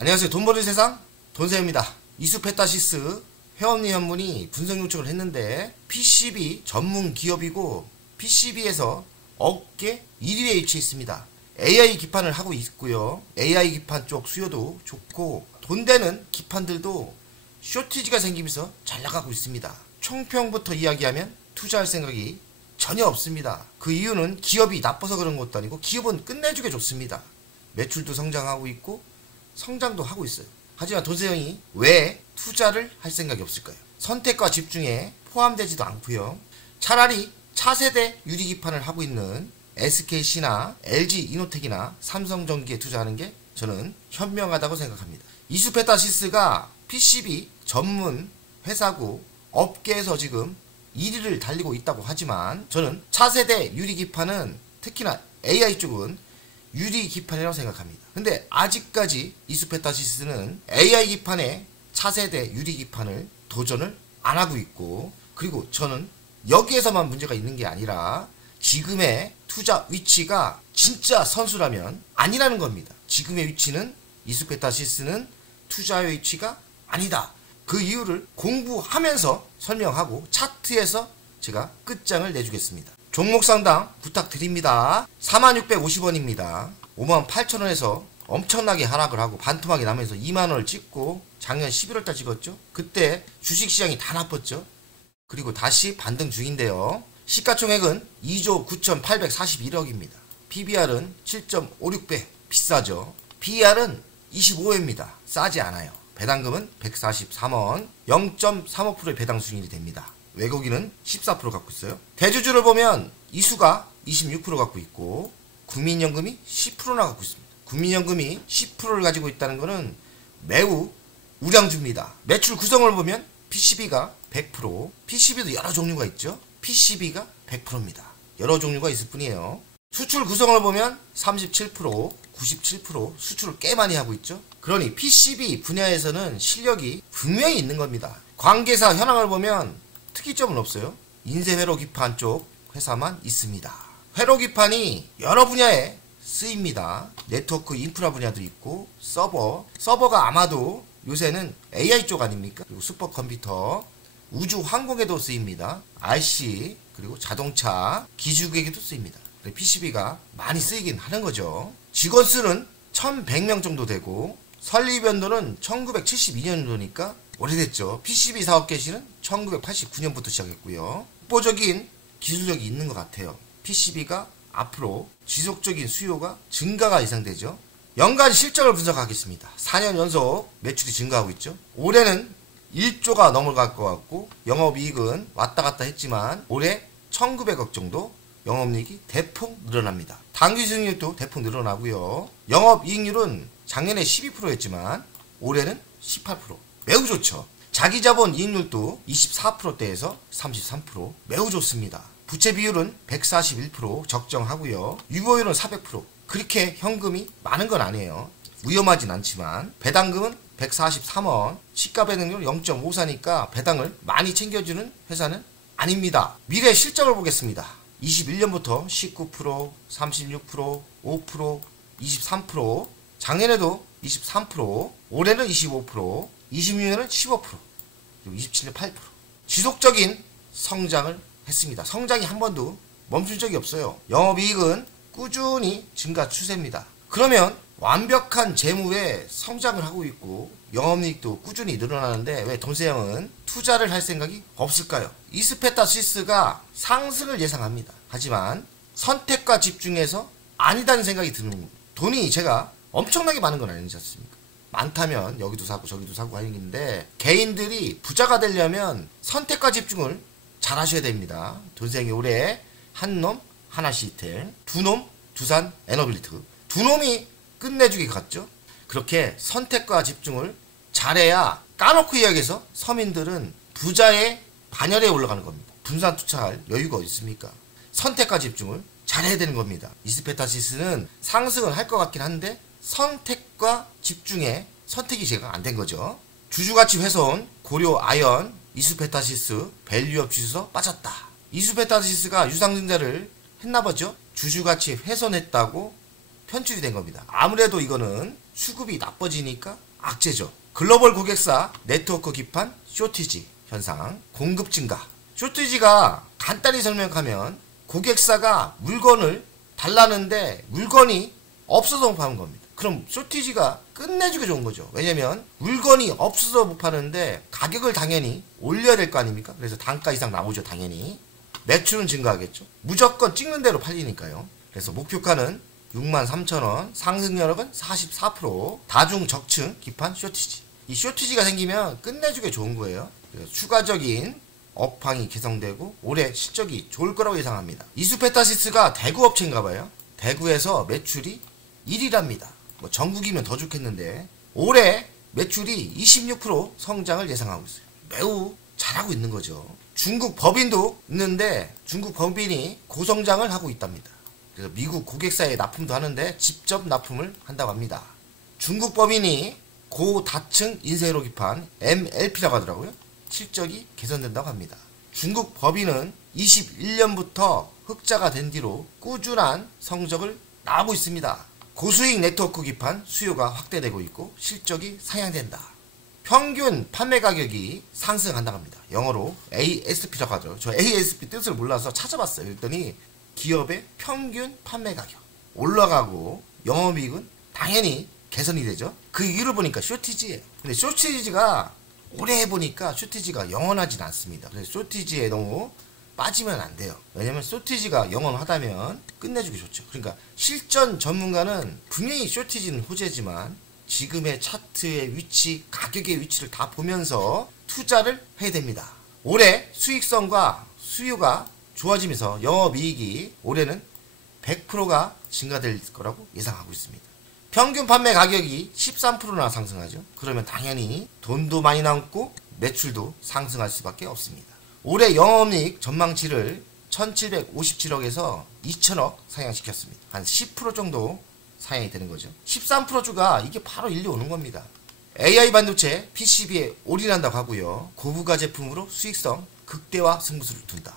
안녕하세요. 돈 버는 세상 돈쌤입니다. 이수페타시스 회원님 한 분이 분석 요청을 했는데 PCB 전문 기업이고 PCB에서 업계 1위에 위치해 있습니다. AI 기판을 하고 있고요. AI 기판 쪽 수요도 좋고 돈 되는 기판들도 쇼티지가 생기면서 잘 나가고 있습니다. 총평부터 이야기하면 투자할 생각이 전혀 없습니다. 그 이유는 기업이 나빠서 그런 것도 아니고 기업은 끝내주게 좋습니다. 매출도 성장하고 있고 성장도 하고 있어요. 하지만 돈세형이 왜 투자를 할 생각이 없을까요? 선택과 집중에 포함되지도 않고요. 차라리 차세대 유리기판을 하고 있는 SKC나 LG이노텍이나 삼성전기에 투자하는 게 저는 현명하다고 생각합니다. 이수페타시스가 PCB 전문 회사고 업계에서 지금 1위를 달리고 있다고 하지만 저는 차세대 유리기판은 특히나 AI 쪽은 유리기판이라고 생각합니다. 근데 아직까지 이수페타시스는 AI 기판에 차세대 유리기판을 도전을 안 하고 있고, 그리고 저는 여기에서만 문제가 있는 게 아니라 지금의 투자 위치가 진짜 선수라면 아니라는 겁니다. 지금의 위치는 이수페타시스는 투자의 위치가 아니다. 그 이유를 공부하면서 설명하고 차트에서 제가 끝장을 내주겠습니다. 종목 상담 부탁드립니다. 4650원입니다. 58,000원에서 엄청나게 하락을 하고 반토막이 나면서 2만원을 찍고 작년 11월달 찍었죠. 그때 주식시장이 다 나빴죠. 그리고 다시 반등 중인데요. 시가총액은 2조 9,841억입니다. PBR은 7.56배 비싸죠. PER은 25회입니다. 싸지 않아요. 배당금은 143원, 0.35%의 배당 수익률이 됩니다. 외국인은 14% 갖고 있어요. 대주주를 보면 이수가 26% 갖고 있고 국민연금이 10%나 갖고 있습니다. 국민연금이 10%를 가지고 있다는 것은 매우 우량주입니다. 매출 구성을 보면 PCB가 100%, PCB도 여러 종류가 있죠. PCB가 100%입니다. 여러 종류가 있을 뿐이에요. 수출 구성을 보면 37%, 97% 수출을 꽤 많이 하고 있죠. 그러니 PCB 분야에서는 실력이 분명히 있는 겁니다. 관계사 현황을 보면 특이점은 없어요. 인쇄회로 기판 쪽 회사만 있습니다. 회로 기판이 여러 분야에 쓰입니다. 네트워크 인프라 분야도 있고 서버가 아마도 요새는 AI 쪽 아닙니까? 그리고 슈퍼컴퓨터, 우주 항공에도 쓰입니다. RC, 그리고 자동차, 기주국에도 쓰입니다. PCB가 많이 쓰이긴 하는 거죠. 직원 수는 1100명 정도 되고 설립 연도는 1972년도니까 오래됐죠. PCB 사업 개시는 1989년부터 시작했고요. 독보적인 기술력이 있는 것 같아요. PCB가 앞으로 지속적인 수요가 증가가 예상되죠. 연간 실적을 분석하겠습니다. 4년 연속 매출이 증가하고 있죠. 올해는 1조가 넘어갈 것 같고 영업이익은 왔다 갔다 했지만 올해 1900억 정도 영업이익이 대폭 늘어납니다. 당기 수익률도 대폭 늘어나고요. 영업이익률은 작년에 12%였지만 올해는 18%. 매우 좋죠. 자기자본 이익률도 24%대에서 33%. 매우 좋습니다. 부채 비율은 141% 적정하고요. 유보율은 400%. 그렇게 현금이 많은 건 아니에요. 위험하진 않지만 배당금은 143원, 시가 배당률 0.54니까 배당을 많이 챙겨주는 회사는 아닙니다. 미래 실적을 보겠습니다. 21년부터 19%, 36%, 5%, 23%, 작년에도 23%, 올해는 25%, 26년은 15%, 그리고 27년 8%. 지속적인 성장을 했습니다. 성장이 한 번도 멈춘 적이 없어요. 영업이익은 꾸준히 증가 추세입니다. 그러면 완벽한 재무에 성장을 하고 있고 영업이익도 꾸준히 늘어나는데 왜 돈세형은 투자를 할 생각이 없을까요? 이수페타시스가 상승을 예상합니다. 하지만 선택과 집중해서 아니다는 생각이 드는 겁니다. 돈이 제가 엄청나게 많은 건 아니지 않습니까? 많다면 여기도 사고 저기도 사고 하는데 개인들이 부자가 되려면 선택과 집중을 잘 하셔야 됩니다. 돈세형이 올해 한놈 하나시스템, 두놈 두산 에너빌리트, 두 놈이 끝내주기 같죠? 그렇게 선택과 집중을 잘해야 까놓고 이야기해서 서민들은 부자의 반열에 올라가는 겁니다. 분산 투자할 여유가 어디 있습니까? 선택과 집중을 잘해야 되는 겁니다. 이수페타시스는 상승을 할 것 같긴 한데 선택과 집중에 선택이 제가 안 된 거죠. 주주가치 훼손, 고려 아연, 이수페타시스 밸류업 지수서 빠졌다. 이수페타시스가 유상증자를 했나보죠. 주주가치 훼손했다고 편출이 된 겁니다. 아무래도 이거는 수급이 나빠지니까 악재죠. 글로벌 고객사 네트워크 기판 쇼티지 현상, 공급 증가. 쇼티지가 간단히 설명하면 고객사가 물건을 달라는데 물건이 없어서 못 파는 겁니다. 그럼 쇼티지가 끝내주기 좋은 거죠. 왜냐면 물건이 없어서 못 파는데 가격을 당연히 올려야 될 거 아닙니까? 그래서 단가 이상 나오죠. 당연히 매출은 증가하겠죠. 무조건 찍는 대로 팔리니까요. 그래서 목표가는 63,000원, 상승률은 44%, 다중적층 기판 쇼티지. 이 쇼티지가 생기면 끝내주기 좋은 거예요. 그래서 추가적인 업황이 개선되고 올해 실적이 좋을 거라고 예상합니다. 이수페타시스가 대구 업체인가봐요. 대구에서 매출이 1위랍니다. 뭐 전국이면 더 좋겠는데 올해 매출이 26% 성장을 예상하고 있어요. 매우 잘하고 있는 거죠. 중국 법인도 있는데 중국 법인이 고성장을 하고 있답니다. 그래서 미국 고객사에 납품도 하는데 직접 납품을 한다고 합니다. 중국 법인이 고다층 인쇄로 기판 MLP라고 하더라고요. 실적이 개선된다고 합니다. 중국 법인은 21년부터 흑자가 된 뒤로 꾸준한 성적을 나오고 있습니다. 고수익 네트워크 기판 수요가 확대되고 있고 실적이 상향된다. 평균 판매 가격이 상승한다고 합니다. 영어로 ASP라고 하죠. 저 ASP 뜻을 몰라서 찾아봤어요. 그랬더니 기업의 평균 판매 가격 올라가고 영업이익은 당연히 개선이 되죠. 그 이유를 보니까 쇼티지예요. 근데 쇼티지가 오래 해보니까 쇼티지가 영원하진 않습니다. 그래서 쇼티지에 너무 빠지면 안 돼요. 왜냐면 쇼티지가 영원하다면 끝내주기 좋죠. 그러니까 실전 전문가는 분명히 쇼티지는 호재지만 지금의 차트의 위치, 가격의 위치를 다 보면서 투자를 해야 됩니다. 올해 수익성과 수요가 좋아지면서 영업이익이 올해는 100%가 증가될 거라고 예상하고 있습니다. 평균 판매 가격이 13%나 상승하죠. 그러면 당연히 돈도 많이 남고 매출도 상승할 수밖에 없습니다. 올해 영업이익 전망치를 1757억에서 2000억 상향시켰습니다. 한 10% 정도 상향이 되는 거죠. 13%주가 이게 바로 일리 오는 겁니다. AI 반도체 PCB에 올인한다고 하고요. 고부가 제품으로 수익성 극대화 승부수를 둔다.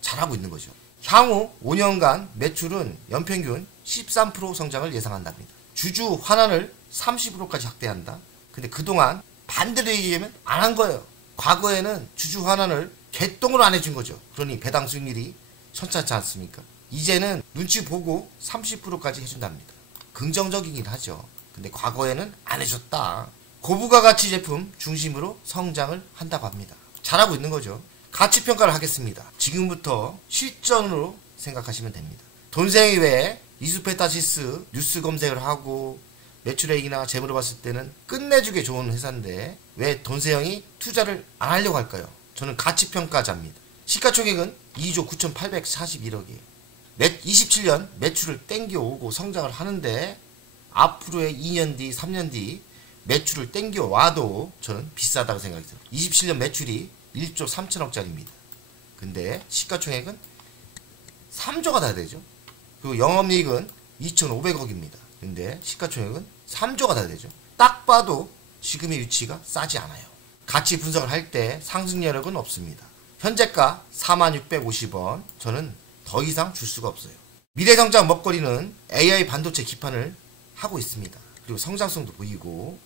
잘하고 있는 거죠. 향후 5년간 매출은 연평균 13% 성장을 예상한답니다. 주주 환원을 30%까지 확대한다. 근데 그동안 반대로 얘기하면 안 한 거예요. 과거에는 주주 환원을 개똥으로 안 해준 거죠. 그러니 배당 수익률이 천찮지 않습니까? 이제는 눈치 보고 30%까지 해준답니다. 긍정적이긴 하죠. 근데 과거에는 안 해줬다. 고부가 가치 제품 중심으로 성장을 한다고 합니다. 잘하고 있는 거죠. 가치평가를 하겠습니다. 지금부터 실전으로 생각하시면 됩니다. 돈생이 외에 이수페타시스 뉴스 검색을 하고 매출액이나 재물을 봤을 때는 끝내주게 좋은 회사인데 왜 돈세형이 투자를 안 하려고 할까요? 저는 가치평가자입니다. 시가총액은 2조 9,841억이에요. 27년 매출을 땡겨오고 성장을 하는데 앞으로의 2년 뒤, 3년 뒤 매출을 땡겨와도 저는 비싸다고 생각이 들어요. 27년 매출이 1조 3천억짜리입니다. 근데 시가총액은 3조가 다 되죠. 그리고 영업이익은 2,500억입니다. 근데 시가총액은 3조가 다 되죠. 딱 봐도 지금의 위치가 싸지 않아요. 가치 분석을 할 때 상승 여력은 없습니다. 현재가 4650원. 저는 더 이상 줄 수가 없어요. 미래성장 먹거리는 AI 반도체 기판을 하고 있습니다. 그리고 성장성도 보이고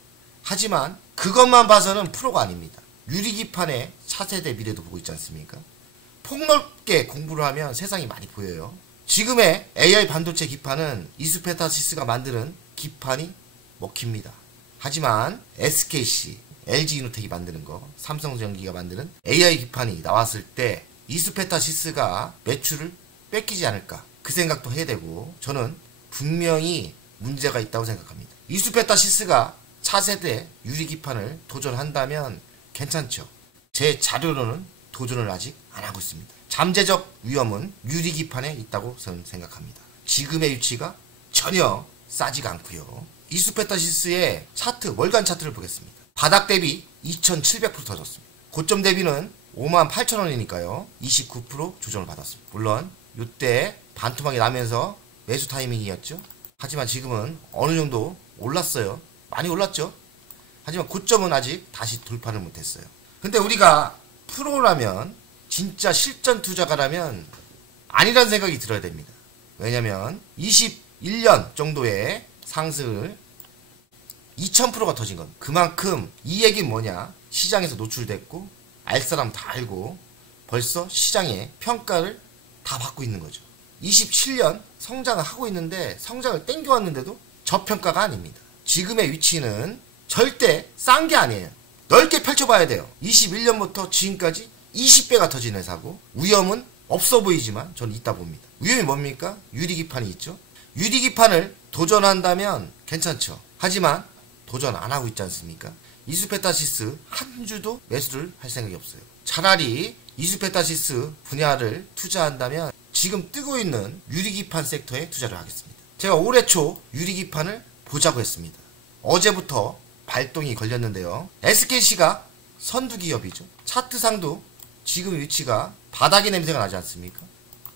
하지만 그것만 봐서는 프로가 아닙니다. 유리기판의 차세대 미래도 보고 있지 않습니까? 폭넓게 공부를 하면 세상이 많이 보여요. 지금의 AI 반도체 기판은 이수페타시스가 만드는 기판이 먹힙니다. 하지만 SKC, LG이노텍이 만드는 거, 삼성전기가 만드는 AI 기판이 나왔을 때 이수페타시스가 매출을 뺏기지 않을까 그 생각도 해야 되고 저는 분명히 문제가 있다고 생각합니다. 이수페타시스가 차세대 유리기판을 도전한다면 괜찮죠. 제 자료로는 도전을 아직 안 하고 있습니다. 잠재적 위험은 유리기판에 있다고 저는 생각합니다. 지금의 위치가 전혀 싸지가 않고요. 이수페타시스의 차트, 월간 차트를 보겠습니다. 바닥 대비 2700% 터졌습니다. 고점 대비는 58,000원이니까요. 29% 조정을 받았습니다. 물론 이때 반토막이 나면서 매수 타이밍이었죠. 하지만 지금은 어느 정도 올랐어요. 많이 올랐죠. 하지만 고점은 아직 다시 돌파를 못했어요. 근데 우리가 프로라면 진짜 실전 투자가라면 아니라는 생각이 들어야 됩니다. 왜냐면 21년 정도의 상승을 2000%가 터진 겁니다. 그만큼 이 얘기는 뭐냐, 시장에서 노출됐고 알 사람 다 알고 벌써 시장의 평가를 다 받고 있는 거죠. 27년 성장을 하고 있는데 성장을 땡겨왔는데도 저평가가 아닙니다. 지금의 위치는 절대 싼 게 아니에요. 넓게 펼쳐봐야 돼요. 21년부터 지금까지 20배가 터진 회사고 위험은 없어 보이지만 저는 있다 봅니다. 위험이 뭡니까? 유리기판이 있죠. 유리기판을 도전한다면 괜찮죠. 하지만 도전 안 하고 있지 않습니까? 이수페타시스 한 주도 매수를 할 생각이 없어요. 차라리 이수페타시스 분야를 투자한다면 지금 뜨고 있는 유리기판 섹터에 투자를 하겠습니다. 제가 올해 초 유리기판을 보자고 했습니다. 어제부터 발동이 걸렸는데요. SKC가 선두기업이죠. 차트상도 지금 위치가 바닥의 냄새가 나지 않습니까?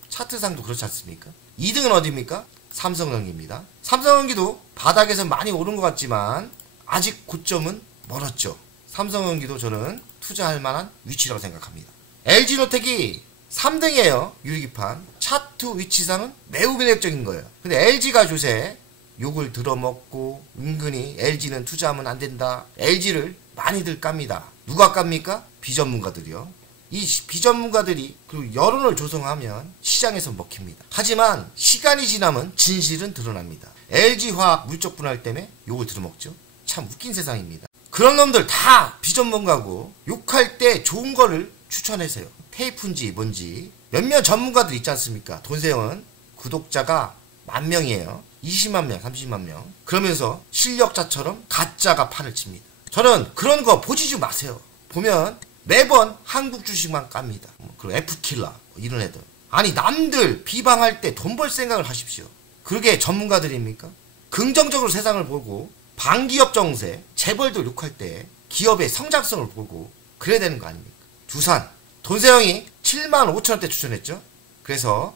차트상도 그렇지 않습니까? 2등은 어디입니까? 삼성전기입니다. 삼성전기도 바닥에서 많이 오른 것 같지만 아직 고점은 멀었죠. 삼성전기도 저는 투자할 만한 위치라고 생각합니다. LG노텍이 3등이에요. 유리기판. 차트 위치상은 매우 매력적인 거예요. 근데 LG가 요새 욕을 들어먹고 은근히 LG는 투자하면 안 된다. LG를 많이들 깝니다. 누가 깝니까? 비전문가들이요. 이 비전문가들이 그리고 여론을 조성하면 시장에서 먹힙니다. 하지만 시간이 지나면 진실은 드러납니다. LG화학 물적 분할 때문에 욕을 들어먹죠. 참 웃긴 세상입니다. 그런 놈들 다 비전문가고 욕할 때 좋은 거를 추천하세요. 테이프인지 뭔지 몇몇 전문가들 있지 않습니까? 돈세영은 구독자가 10,000명이에요. 20만 명, 30만 명. 그러면서 실력자처럼 가짜가 판을 칩니다. 저는 그런 거 보지 좀 마세요. 보면 매번 한국 주식만 깝니다. 그리고 F킬러 이런 애들. 아니 남들 비방할 때 돈 벌 생각을 하십시오. 그게 전문가들입니까? 긍정적으로 세상을 보고 방기업 정세, 재벌들 욕할 때 기업의 성장성을 보고 그래야 되는 거 아닙니까? 두산, 돈세영이 75,000원대 추천했죠. 그래서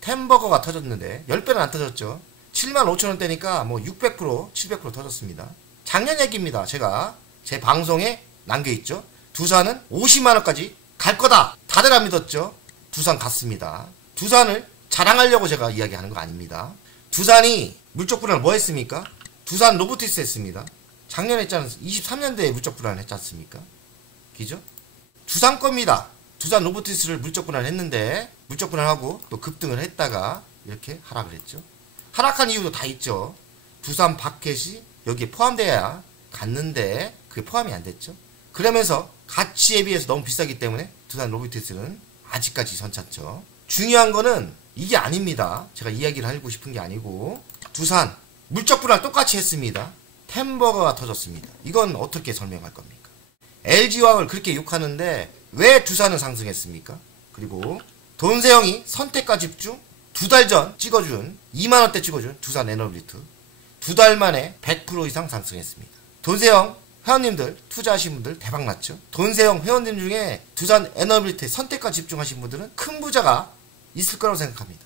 템버거가 터졌는데 10배는 안 터졌죠. 75,000원대니까 뭐 600%, 700% 터졌습니다. 작년 얘기입니다. 제가 제 방송에 남겨있죠. 두산은 50만원까지 갈 거다. 다들 안 믿었죠. 두산 갔습니다. 두산을 자랑하려고 제가 이야기하는 거 아닙니다. 두산이 물적 분할 뭐 했습니까? 두산 로보티스 했습니다. 작년에 했잖아요. 23년도에 물적 분할 했지 않습니까? 그죠? 두산 겁니다. 두산 로보티스를 물적 분할 했는데 물적 분할하고 또 급등을 했다가 이렇게 하락을 했죠. 하락한 이유도 다 있죠. 두산 바켓이 여기에 포함돼야 갔는데 그게 포함이 안 됐죠. 그러면서 가치에 비해서 너무 비싸기 때문에 두산 로보티스는 아직까지 선찼죠. 중요한 거는 이게 아닙니다. 제가 이야기를 하고 싶은 게 아니고 두산 물적 분할 똑같이 했습니다. 템버거가 터졌습니다. 이건 어떻게 설명할 겁니까? LG화학을 그렇게 욕하는데 왜 두산은 상승했습니까? 그리고 돈세영이 선택과 집중 2달 전 찍어준 2만원대 찍어준 두산 에너빌리트 2달 만에 100% 이상 상승했습니다. 돈세영 회원님들 투자하신 분들 대박났죠. 돈세영 회원님 중에 두산 에너빌리트에 선택과 집중하신 분들은 큰 부자가 있을 거라고 생각합니다.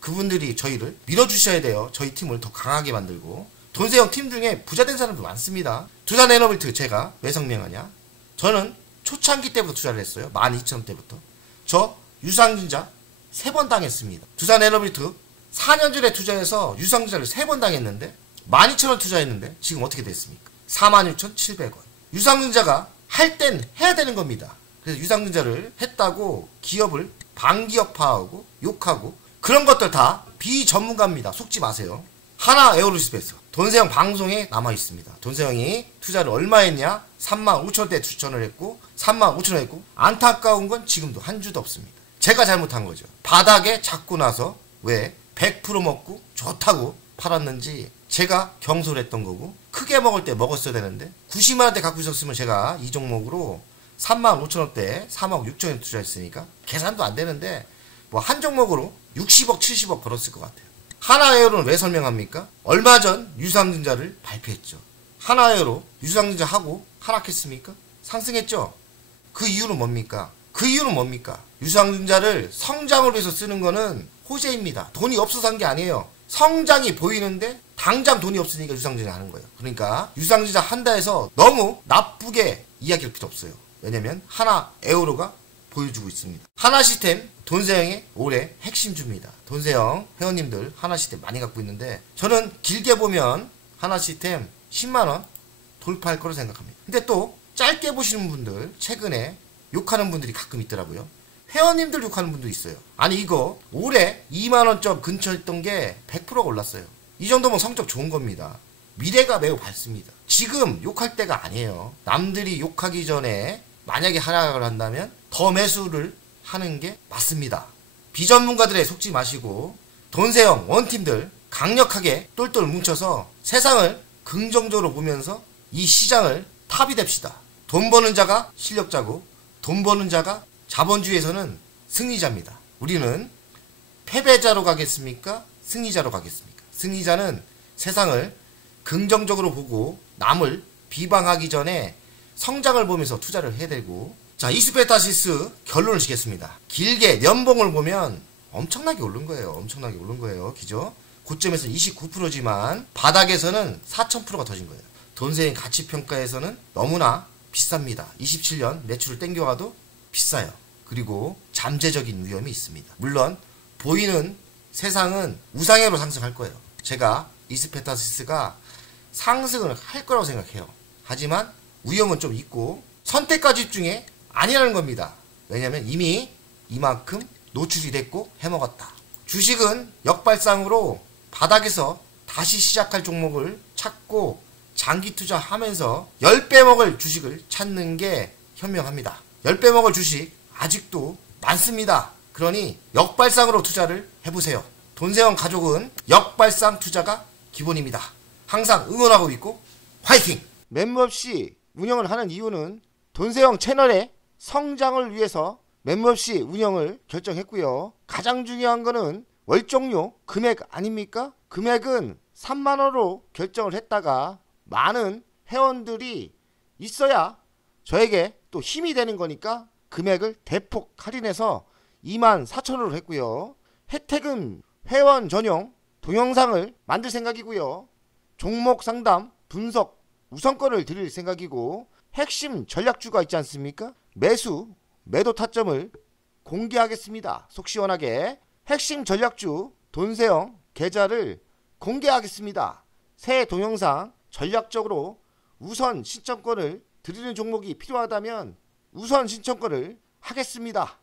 그분들이 저희를 밀어주셔야 돼요. 저희 팀을 더 강하게 만들고. 돈세영 팀 중에 부자 된 사람도 많습니다. 두산 에너빌리트 제가 왜 성명하냐? 저는 초창기 때부터 투자를 했어요. 12,000원대부터. 저 유상증자 3번 당했습니다. 두산 에너빌리트 4년 전에 투자해서 유상증자를 3번 당했는데 12,000원 투자했는데 지금 어떻게 됐습니까? 46,700원. 유상증자가 할 땐 해야 되는 겁니다. 그래서 유상증자를 했다고 기업을 반기업화하고 욕하고 그런 것들 다 비전문가입니다. 속지 마세요. 하나 에어로스페이스 돈세영 방송에 남아있습니다. 돈세영이 투자를 얼마 했냐? 35,000원대 추천을 했고 35,000원 했고 안타까운 건 지금도 한 주도 없습니다. 제가 잘못한 거죠. 바닥에 잡고 나서 왜 100% 먹고 좋다고 팔았는지 제가 경솔했던 거고 크게 먹을 때 먹었어야 되는데 90만원대 갖고 있었으면 제가 이 종목으로 35,000원대 3억 6천원 투자했으니까 계산도 안 되는데 뭐 한 종목으로 60억 70억 벌었을 것 같아요. 하나에어로는 왜 설명합니까? 얼마 전 유상증자를 발표했죠. 하나에어로 유상증자 하고 하락했습니까? 상승했죠. 그 이유는 뭡니까? 유상증자를 성장을 위해서 쓰는 거는 호재입니다. 돈이 없어서 한 게 아니에요. 성장이 보이는데 당장 돈이 없으니까 유상증자 하는 거예요. 그러니까 유상증자 한다 해서 너무 나쁘게 이야기할 필요 없어요. 왜냐면 하나에어로가 보여주고 있습니다. 하나시스템 돈세영의 올해 핵심주입니다. 돈세영 회원님들 하나시스템 많이 갖고 있는데 저는 길게 보면 하나시스템 10만원 돌파할 거로 생각합니다. 근데 또 짧게 보시는 분들, 최근에 욕하는 분들이 가끔 있더라고요. 회원님들 욕하는 분도 있어요. 아니 이거 올해 2만원점 근처 있던 게 100%가 올랐어요. 이 정도면 성적 좋은 겁니다. 미래가 매우 밝습니다. 지금 욕할 때가 아니에요. 남들이 욕하기 전에 만약에 하락을 한다면 더 매수를 하는 게 맞습니다. 비전문가들에 속지 마시고 돈세형 원팀들 강력하게 똘똘 뭉쳐서 세상을 긍정적으로 보면서 이 시장을 탑이 됩시다. 돈 버는 자가 실력자고 돈 버는 자가 자본주의에서는 승리자입니다. 우리는 패배자로 가겠습니까? 승리자로 가겠습니까? 승리자는 세상을 긍정적으로 보고 남을 비방하기 전에 성장을 보면서 투자를 해야 되고, 자, 이수페타시스 결론을 지겠습니다. 길게 연봉을 보면 엄청나게 오른 거예요. 엄청나게 오른 거예요. 그죠? 고점에서는 29%지만 바닥에서는 4000%가 터진 거예요. 돈세인 가치평가에서는 너무나 비쌉니다. 27년 매출을 땡겨가도 비싸요. 그리고 잠재적인 위험이 있습니다. 물론 보이는 세상은 우상향으로 상승할 거예요. 제가 이스페타시스가 상승을 할 거라고 생각해요. 하지만 위험은 좀 있고 선택과 집중에 아니라는 겁니다. 왜냐면 이미 이만큼 노출이 됐고 해먹었다. 주식은 역발상으로 바닥에서 다시 시작할 종목을 찾고 장기 투자하면서 10배 먹을 주식을 찾는 게 현명합니다. 10배 먹을 주식 아직도 많습니다. 그러니 역발상으로 투자를 해보세요. 돈세형 가족은 역발상 투자가 기본입니다. 항상 응원하고 있고 화이팅! 멤버십 운영을 하는 이유는 돈세형 채널의 성장을 위해서 멤버십 운영을 결정했고요. 가장 중요한 거는 월정료 금액 아닙니까? 금액은 3만원으로 결정을 했다가 많은 회원들이 있어야 저에게 또 힘이 되는 거니까 금액을 대폭 할인해서 24,000원으로 했고요. 혜택은 회원 전용 동영상을 만들 생각이고요. 종목 상담, 분석, 우선권을 드릴 생각이고 핵심 전략주가 있지 않습니까? 매수, 매도 타점을 공개하겠습니다. 속 시원하게 핵심 전략주 돈세형 계좌를 공개하겠습니다. 새 동영상 전략적으로 우선 신청권을 드리는 종목이 필요하다면 우선 신청권을 하겠습니다.